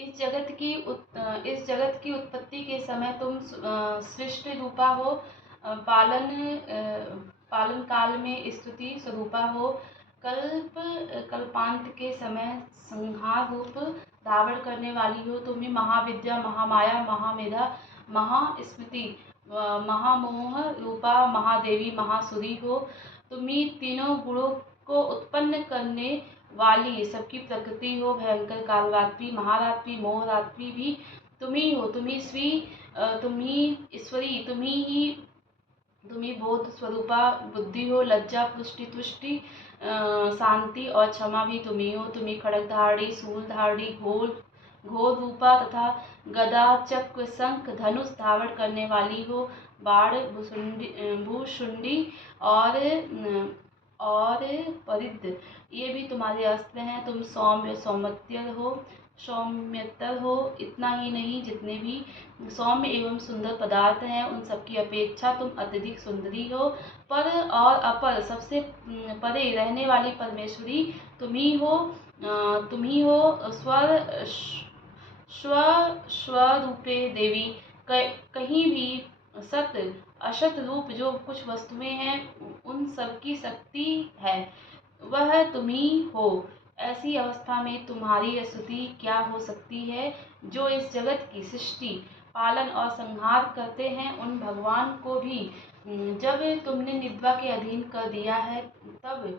इस जगत की उत्पत्ति के समय तुम सृष्टि रूपा हो, पालन काल में स्तुति स्वरूपा हो, कल्पांत के समय संहार रूप धारण करने वाली हो। तुम्ही महाविद्या, महामाया, महामेधा, महास्मृति, महामोह रूपा महादेवी, महासुरी हो। तुम्ही तीनों गुणों को उत्पन्न करने वाली सबकी प्रकृति हो। भयंकर कालरात्रि, महारात्रि, मोहरात्रि भी तुम्ही हो। तुम्ही ईश्वरी, तुम्ही बोध स्वरूपा बुद्धि हो। लज्जा, पुष्टि, तुष्टि, शांति और क्षमा भी तुम्ही हो। तुम्ही खड्गधारी, शूलधारी, घोर रूपा तथा गदा, चक्र, शंख, धनुष धारण करने वाली हो। बाण, भूषुंडी और परिद्ध ये भी तुम्हारे अस्त्र हैं। तुम सौम्यतर हो। इतना ही नहीं, जितने भी सौम्य एवं सुंदर पदार्थ हैं उन सबकी अपेक्षा तुम अत्यधिक सुंदरी हो। पर और अपर, सबसे परे रहने वाली परमेश्वरी तुम्ही हो। स्वरूपे देवी, कहीं भी सत असत रूप जो कुछ वस्तुएं हैं उन सबकी शक्ति है, वह तुम्ही हो। ऐसी अवस्था में तुम्हारी स्तुति क्या हो सकती है? जो इस जगत की सृष्टि, पालन और संहार करते हैं, उन भगवान को भी जब तुमने निद्रा के अधीन कर दिया है, तब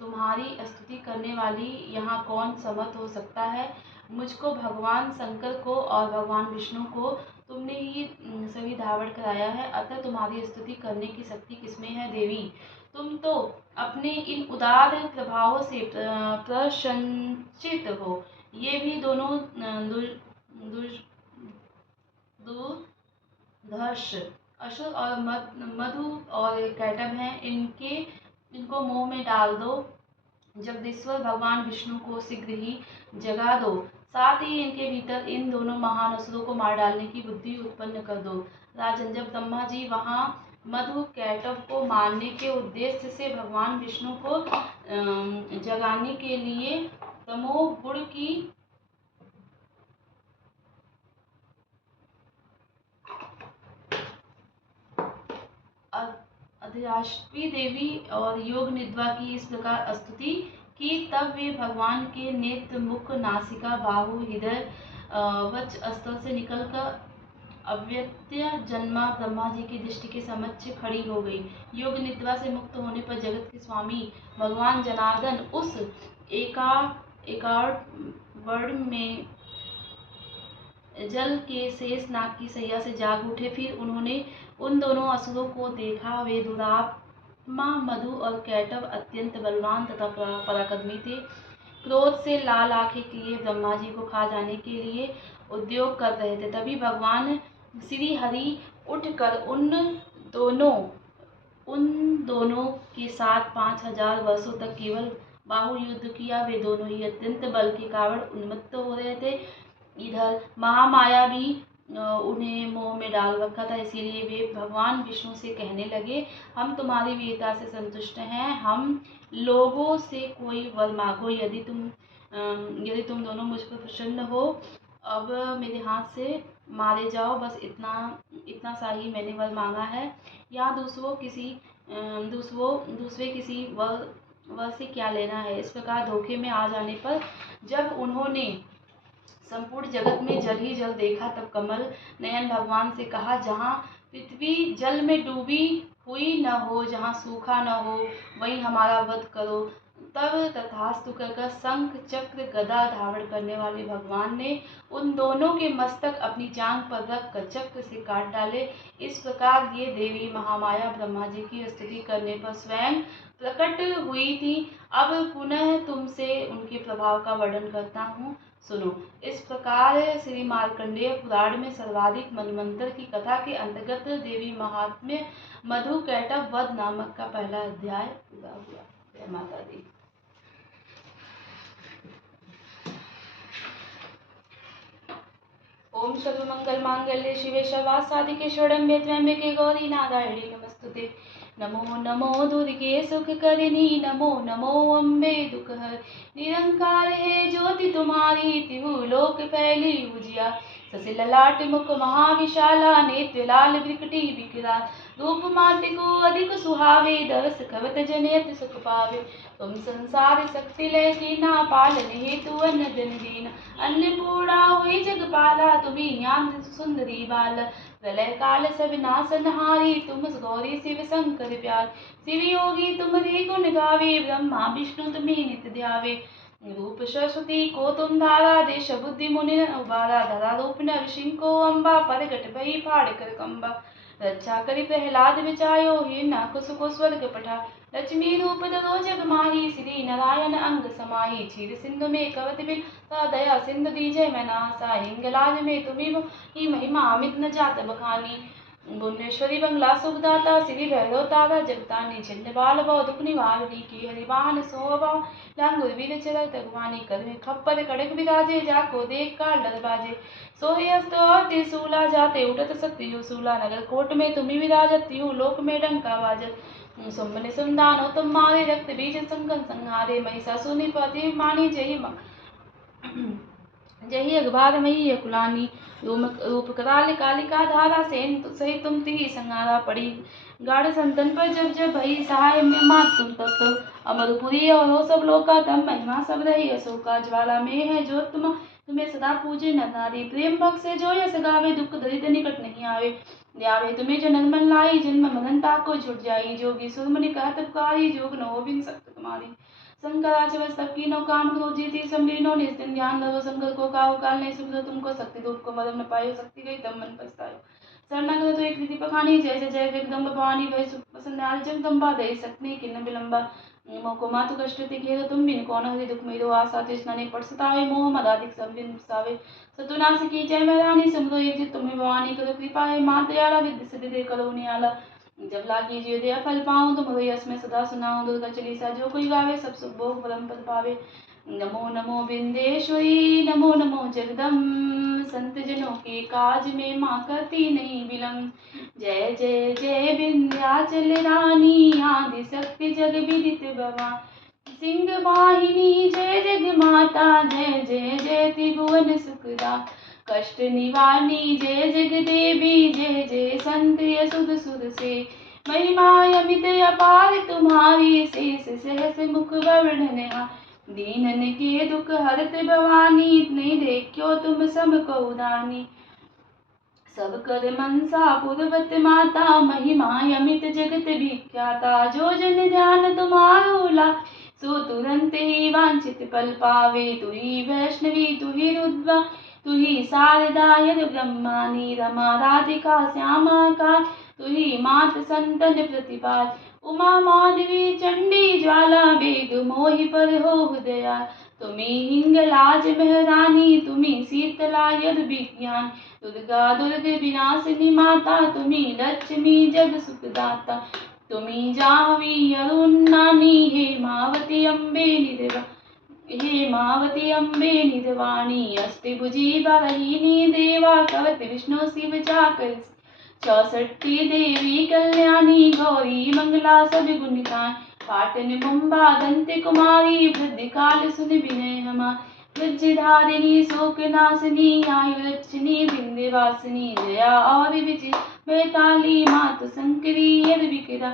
तुम्हारी स्तुति करने वाली यहाँ कौन समर्थ हो सकता है? मुझको, भगवान शंकर को और भगवान विष्णु को तुमने ही सभी धारण कराया है, अतः तुम्हारी स्तुति करने की शक्ति किसमें है देवी? तुम तो अपने इन उदार प्रभावों से प्रसन्नचित हो। ये भी दोनों दुर्धर्ष, असुर और मधु और कैटभ हैं। इनको मोह में डाल दो। जगदीश्वर भगवान विष्णु को शीघ्र ही जगा दो। साथ ही इनके भीतर इन दोनों महान असुरों को मार डालने की बुद्धि उत्पन्न कर दो। राजन, जब ब्रह्मा जी वहाँ मधु कैटभ को मारने के उद्देश्य से भगवान विष्णु को जगाने के लिए तमोगुण की अधिष्ठात्री देवी और योग निद्रा की इस प्रकार स्तुति की, तब वे भगवान के नेत्र, मुख, नासिका, बाहु, हृदय, वक्ष स्थल से निकलकर अव्यक्त जन्मा ब्रह्मा जी की दृष्टि के समक्ष खड़ी हो गई। योग निद्रा से मुक्त होने पर जगत के स्वामी भगवान जनार्दन उस एकांत वर्ण में जल के शेष नाग की सैया से जाग उठे। फिर उन्होंने उन दोनों असुरों को देखा। वे दुरात्मा मधु और कैटभ अत्यंत बलवान तथा पराक्रमी थे। क्रोध से लाल आंखें किए ब्रह्मा जी को खा जाने के लिए उद्योग कर रहे थे। तभी भगवान श्री हरि उठकर उन दोनों के साथ 5000 वर्षों तक केवल बाहु युद्ध किया। वे दोनों ही अत्यंत बल के कारण उन्मत्त हो रहे थे। इधर महामाया भी उन्हें मोह में डाल रखा था, इसीलिए वे भगवान विष्णु से कहने लगे, हम तुम्हारी वीरता से संतुष्ट हैं, हम लोगों से कोई वर मांगो। यदि तुम दोनों मुझ पर प्रसन्न हो, अब मेरे हाथ से मारे जाओ। बस इतना सा ही मैंने वर मांगा है। यहाँ दूसरे किसी वर से क्या लेना है? इस प्रकार धोखे में आ जाने पर जब उन्होंने संपूर्ण जगत में जल ही जल देखा, तब कमल नयन भगवान से कहा, जहाँ पृथ्वी जल में डूबी हुई न हो, जहाँ सूखा न हो, वहीं हमारा वध करो। तब तथास्तु कहकर शंख, चक्र, गदा धारण करने वाले भगवान ने उन दोनों के मस्तक अपनी जांघ पर रखकर चक्र से काट डाले। इस प्रकार ये देवी महामाया ब्रह्मा जी की स्तुति करने पर स्वयं प्रकट हुई थी। अब पुनः तुमसे उनके प्रभाव का वर्णन करता हूँ, सुनो। इस प्रकार श्री मार्कंडेय पुराण में सर्वाधिक मनवंतर की कथा के अंतर्गत देवी महात्म्य मधु कैटभ वध नामक का पहला अध्याय पूरा हुआ। जय माता दी। ओम सर्वमंगल मांगल्ये शिवे सर्वार्थ साधिके शरण्ये त्र्यंबके गौरी नारायणी नमस्तुते। नमो नमो दुर्गे सुख करनी, नमो नमो अम्बे दुख हर। निरंकार है ज्योति तुम्हारी, तिहु लोक फैली उजिया। शशि ललाट मुख महाविशाला, नेत्र लाल बिकटी विकराल। रूप मात्र को अधिक सुहावे, दरस खवत जनेत सुख पावे। तुम संसार शक्ति लय कीना, पालन हेतु अन्न धन दीना। अन्नपूर्णा हुई जगपाला, तुम्ही ज्ञान सुंदरी बाल। प्रलय काल सब नासनहारी, तुम गौरी शिव शंकर प्यार। शिव योगी तुम्हारी गुण गावे, ब्रह्मा विष्णु तुम्हें नित्य ध्यावे। रूप सरस्वती को तुम धारा, देश बुद्धि मुनि उबारा। धरा रूप नर सिंह को अम्बा, परगट भई फाड़ कर कंबा। रक्षा करि प्रहलाद बिचायो, हिरण्याकुश को स्वर्ग पठा। लक्ष्मी रूप धरो जग माही, श्री नारायण अंग समाही। क्षीर सिंधु में कवच बिल, दया सिंधु दीजय मैं नासा। हिंगलाज में तुम्ही महिमा अमित न जात बखानी। भुवनेश्वरी बंगला सुखदाता, श्री भैरव तारा जगतानी। छिन्न बाल भव दुख निवारणी, की हरिवाहन सोभव। लांगुर वीर चरक तगवानी, कर में खप्पर कड़क विराजे। जाको देख काल डर बाजे, सोहे हस्त और त्रिशूला। जाते उठत शक्ति हो सूला, नगर कोट में तुम्ही विराजत। तिहु लोक में डंका बाजत। सुम्बन सुमदानो तुम मारे, रक्त बीज संकन संहारे। महिषासुर निपति मानी, जही अखबार मही अकुलानी। रूप कराल कालिका धारा, सेन सही तुम तिहि संहारा। पड़ी गाढ़ संतन पर जब जब भई सहाय, में मात तुम तत्व। अमरपुरी और हो सब लोका, तम महिमा सब रही अशोका। ज्वाला में है जो तुम्हें सदा पूजे नर नारी। प्रेम भक्त से जो यस गावे, दुख दरिद्र निकट नहीं आवे। ध्यावे तुम्हें जो नरमन लाई, जन्म मरण ताको छुट जाई। जोगी सुरमुनि कहत पुकारी, जोग न हो बिन सख्त तुम्हारी। शंकराचार्य सबकी नो काम क्रोध जीती, समरीनो निस्दिन ध्यान धरो। शंकर को काहू काल नहीं सुमरो, तुमको शक्ति दूत को मदम न पायो। शक्ति गई तब मन पछतायो, शरणागत तो एक विधि पखानी। जय जय जय जगदम्ब भवानी, भय सुख जगदम्बा। दई सकनी किन्न विलंबा, मोको मातु कष्ट ते घेरो। तुम बिन कौन हरि दुख मेरो, आशा तृष्णा ने पट सतावे। मोह मद अधिक सब बिन बिसावे, सतुनाश की जय मैरानी। सिमरो एक चित तुम्हें भवानी, करो कृपा है मात दयाला। विद्य सिद्धि दे करो नियाला, जब लागी जिय दया फल पाऊँ। तुम यश में सदा सुनाऊँ, दुर्गा चालीसा जो कोई गावे। सब सुख भोग परम पद पावे। नमो नमो विंदेश्वरी, नमो नमो जगदम्ब। संत जनों के काज में माँ करती नहीं विलम्ब। जय जय जय विंध्याचल रानी, आदि शक्ति जग विदित भवानी। सिंह वाहिनी जय जग माता, जय जय जय त्रिभुवन सुखदा। कष्ट निवारणी जय जग देवी, जय जय संत यशुद सुर से। महिमा अमित अपार तुम्हारी, शेष सहस मुख वर्णन। दीनन के दुख हरत भवानी, नहीं देखो तुम सब को उदानी। सब कर मनसा पूर्वत माता, महिमा अमित जगत विख्याता। जो जन ध्यान तुम्हारो ला, सो तुरंत ही वांछित फल पावे। तुही वैष्णवी तुही रुद्रा, तुही शारदा यद ब्रह्मानी। रमा राधिका श्यामा का, तुही मात संतन प्रतिपाल। उमा माधवी चंडी ज्वाला, बेग मोहि पर हो दया। तुम्ही हिंगलाज महरानी, तुम्ही शीतला यद विज्ञान। दुर्गा दुर्ग विनाशिनी माता, तुम्ही लक्ष्मी जग सुखदाता। तुम्ही जाह्नवी अरुण नानी, हेमावती अम्बे निधवा। हेमावती अम्बे निधवाणी। अष्टभुजी बलहीनी देवा, कवच विष्णु शिव चाकर। 64 देवी कल्याणी, गौरी मंगला सब गुण गान। पाटन मुंबा दंत कुमारी, वृद्धि काल सुन विनय हमा। वज्रधारिणी शोक नाशिनी, आयु लक्ष्मी विंध्यवासिनी। जया और विजय बैताली, मातु शंकरी यद विकरा।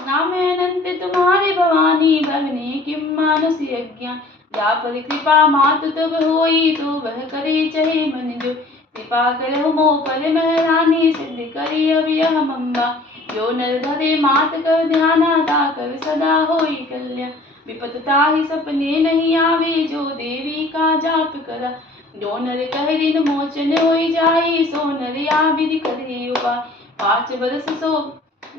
नाम अनंत तुम्हारे भवानी, भवने किम मानुष यज्ञ। जा पर कृपा मातु तब होई, तो वह करे चहे मन जो। कृपा करहु मो पर महरानी, सिद्ध करी अब यह अम्बा। जो नर धरे मात कर ध्याना, ताकर सदा होई कल्याण। विपत ताहि सपने नहीं आवे, जो देवी का जाप करा। जो नर कह दिन मोचन होई जाई, सो नर या विधि करे उपाय। 5 बरस सो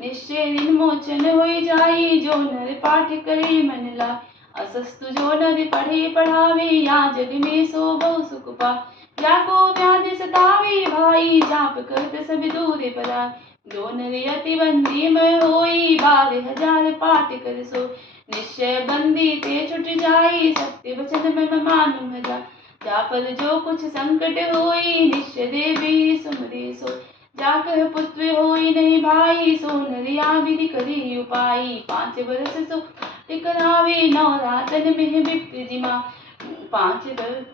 निश्चय दिन मोचन होई जाई, जो नर पाठ करे मन लाय। असस्तु जो नर पढ़े पढ़ावे, या जग में सो बहु सुख पाय। जाको व्याधि सतावे भाई, जाप करत सब दूर पराय। जो नर यति बंदी में होई, 12,000 पाठ कर सो। निश्चय बंदी ते छुट जाई, सत्य वचन में मानु जा। जा पर जो कुछ संकट होई, निश्चय देवी सुमरे सो। जाकर पुत्र होई नहीं भाई, सो नरिया विधि करी उपाई। 5 बरस सो टिकरावे, नवरातन में बिप्त जिमा। 5 बरस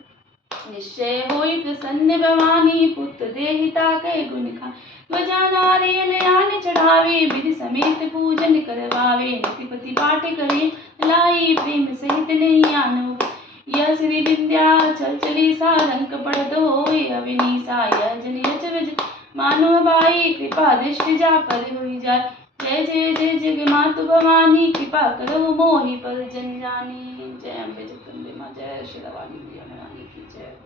निश्चय होई प्रसन्न भवानी, पुत्र देहिता के गुण खा। ध्वजा नारियल आन चढ़ावे, विधि समेत पूजन करवावे। नितिपति पाठ करे लाई, प्रेम सहित नहीं आनो। यह श्री विंध्याचल चालीसा, रंक पढ़ दो अविनीसा। यह जन यच विज मानो भाई, कृपा दृष्टि जा पर हुई जाय। जय जय जय जग मातु भवानी, कृपा करो मोहि पर जन जानी। जय अम्बे जगदम्बे माँ, जय श्री भवानी मैया रानी की जय।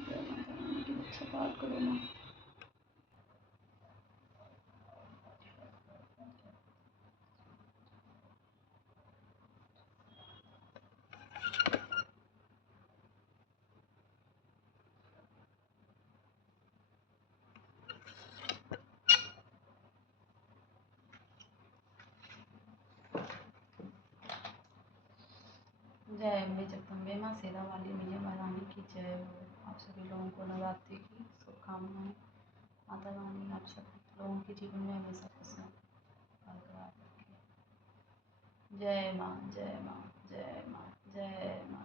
जय माता रानी की, अच्छा पाठ करो माँ। जय अम्बे जगदम्बे माँ, शेरा वाली मैया महारानी की जय हो। आप सभी लोगों को नवरात्रि की शुभकामनाएं। माता रानी आप सब लोगों के जीवन में हमेशा खुशियाँ बरकरार रखे। जय माँ, जय माँ, जय माँ, जय माँ।